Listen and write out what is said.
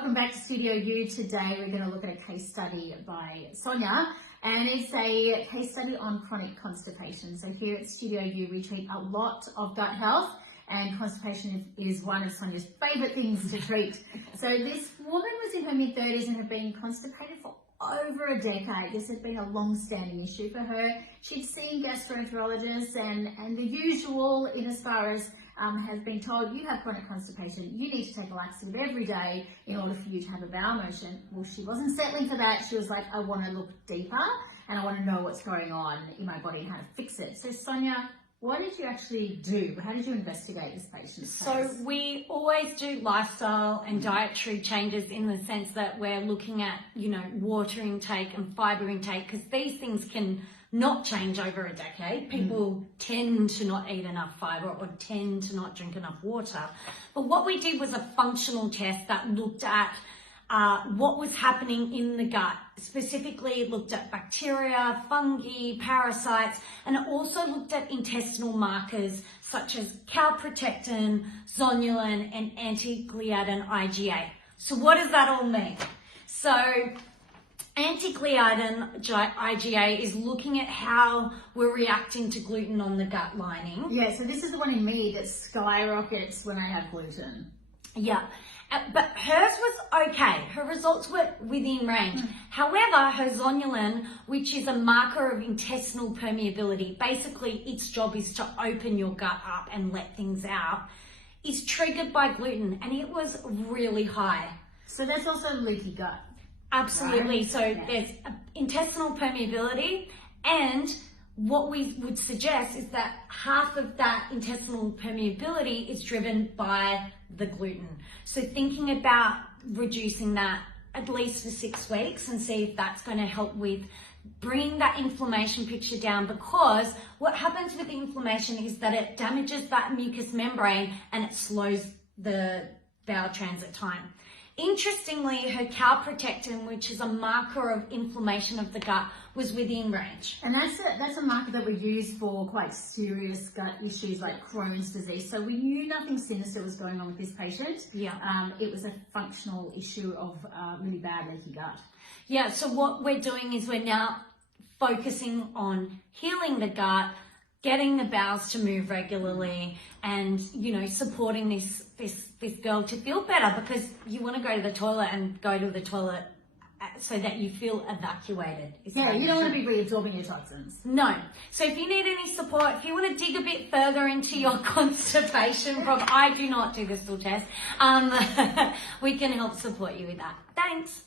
welcome back to Studio U. Today we're going to look at a case study by Sonya, and it's a case study on chronic constipation. So here at Studio U we treat a lot of gut health, and constipation is one of Sonya's favourite things to treat. So this woman was in her mid-30s and had been constipated for over a decade. This had been a long-standing issue for her. She'd seen gastroenterologists and the usual in as far as has been told, you have chronic constipation, you need to take a laxative every day in order for you to have a bowel motion. Well, she wasn't settling for that. She was like, I want to look deeper and I want to know what's going on in my body and how to fix it. So Sonya, what did you actually do? How did you investigate this patient's case? So we always do lifestyle and dietary changes in the sense that we're looking at, water intake and fiber intake, because these things can not change over a decade. People tend to not eat enough fiber or tend to not drink enough water. But what we did was a functional test that looked at what was happening in the gut. Specifically, it looked at bacteria, fungi, parasites, and it also looked at intestinal markers such as calprotectin, zonulin, and anti-gliadin IgA. So what does that all mean? So anti-gliadin IgA is looking at how we're reacting to gluten on the gut lining. Yeah, so this is the one in me that skyrockets when I have gluten. Yeah, but hers was okay. Her results were within range. However, her zonulin, which is a marker of intestinal permeability, basically its job is to open your gut up and let things out, is triggered by gluten, and it was really high. So that's also leaky gut. Absolutely. Right? So there's intestinal permeability, and what we would suggest is that half of that intestinal permeability is driven by the gluten. So thinking about reducing that at least for 6 weeks and see if that's going to help with bringing that inflammation picture down, because what happens with the inflammation is that it damages that mucous membrane and it slows the bowel transit time. Interestingly, her calprotectin, which is a marker of inflammation of the gut, was within range. And that's a marker that we use for quite serious gut issues like Crohn's disease. So we knew nothing sinister was going on with this patient. Yeah. It was a functional issue of really bad leaky gut. Yeah, so what we're doing is we're now focusing on healing the gut, getting the bowels to move regularly, and supporting this girl to feel better, because you want to go to the toilet and go to the toilet so that you feel evacuated. Yeah, you don't want to be reabsorbing your toxins. No. So if you need any support, if you want to dig a bit further into your constipation problem, I do not do the stool test, we can help support you with that. Thanks.